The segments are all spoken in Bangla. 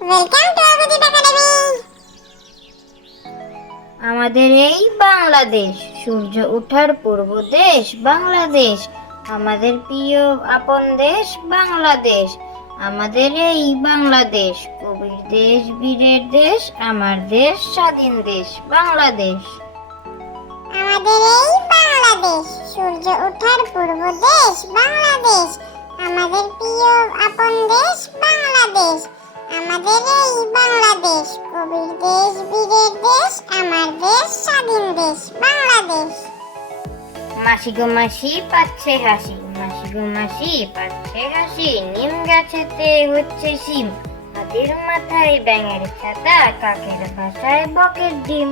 Welcome to অবদীপ academy. আমাদের এই বাংলাদেশ, সূর্য ওঠার পূর্ব দেশ বাংলাদেশ, আমাদের প্রিয় আপন দেশ বাংলাদেশ। আমাদের এই বাংলাদেশ, কবির দেশ, বীরের দেশ, আমার দেশ, স্বাধীন দেশ বাংলাদেশ। আমাদের এই বাংলাদেশ, সূর্য ওঠার পূর্ব দেশ বাংলাদেশ, আমাদের প্রিয় আপন দেশ বাংলাদেশ। আমাদের এই বাংলাদেশ, কবির দেশ, বীরের দেশ, আমার দেশ, স্বাধীন দেশ বাংলাদেশ। মাসি গো মাসি পাচ্ছে হাসি, মাসি গো মাসি পাচ্ছে হাসি, নিম গাছেতে হচ্ছে শিম, হাতির মাথায় ব্যাঙের ছাতা, কাকের বাসায় বকের ডিম।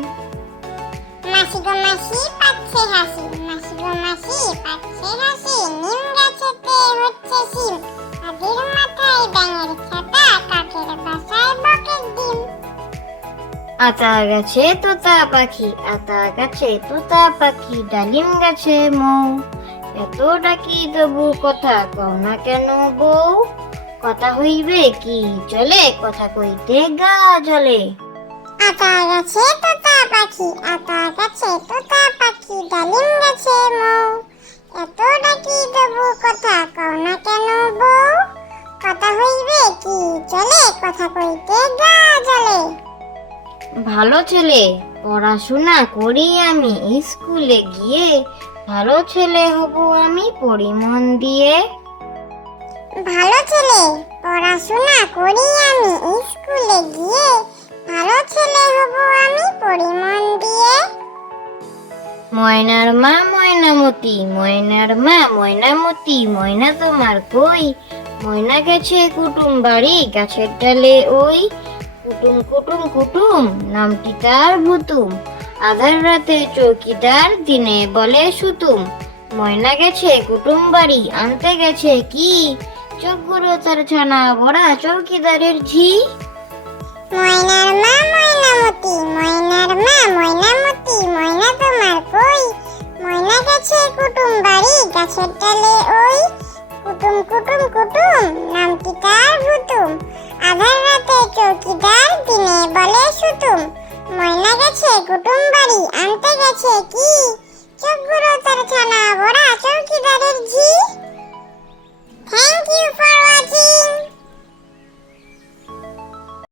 মাসি গো মাসি পাচ্ছে হাসি, মাসি গো মাসি পাচ্ছে হাসি, নিম গাছেতে হচ্ছে শিম, হাতির মাথায় ব্যাঙের ছাতা, কাকের বাসায় বকের ডিম। আতা গাছে তোতা পাখি, আতা গাছে তোতা পাখি, ডালিম গাছে মৌ, এত ডাকি তবু কথা কও না কেন বউ, কথা হইবে কি চলে, কথা কইতে গা জ্বলে। আতা গাছে তোতা পাখি, আতা গাছে তোতা পাখি, ডালিম গাছে মৌ, এত ডাকি তবু কথা কও না কেন বউ, কথা হইবে কি চলে, কথা কইতে গা জ্বলে। ভালো ছেলে, পড়াশোনা করি আমি, স্কুলে গিয়ে ভালো ছেলে হব আমি, পড়ি মন দিয়ে। ভালো ছেলে, পড়াশোনা করি আমি, স্কুলে গিয়ে ভালো ছেলে হব আমি, পড়ি মন দিয়ে। ময়নার মা ময়নামতি, ময়নার মা ময়নামতি, ময়না তোমার কই, ময়না গেছে কুটুম বাড়ি, গাছের ডালে ওই, কুটুম কুটুম কুটুম নামটি তার ভুতুম, আধার রাতে চৌকিদার, দিনে বলে সুতুম, ময়না গেছে কুটুম বাড়ি, আনতে গেছে কি, চোখগুলো তার ছানা ভরা, চৌকিদারের ঝি। ময়নার মা ময়নামতি, ময়নার মা ময়নামতি, ময়না তোমার কই, ময়না গেছে কুটুম বাড়ি, গাছের ডালে ওই, কুটুম কুটুম কুটুম নামটি তার ভুতুম, আধার রাতে চৌকিদার, দিনে বলে সুতুম, ময়না গেছে কুটুম বাড়ি, আনতে গেছে কি, চোখগুলো তার ছানা ভরা, চৌকিদারের ঝি। Thank you for watching.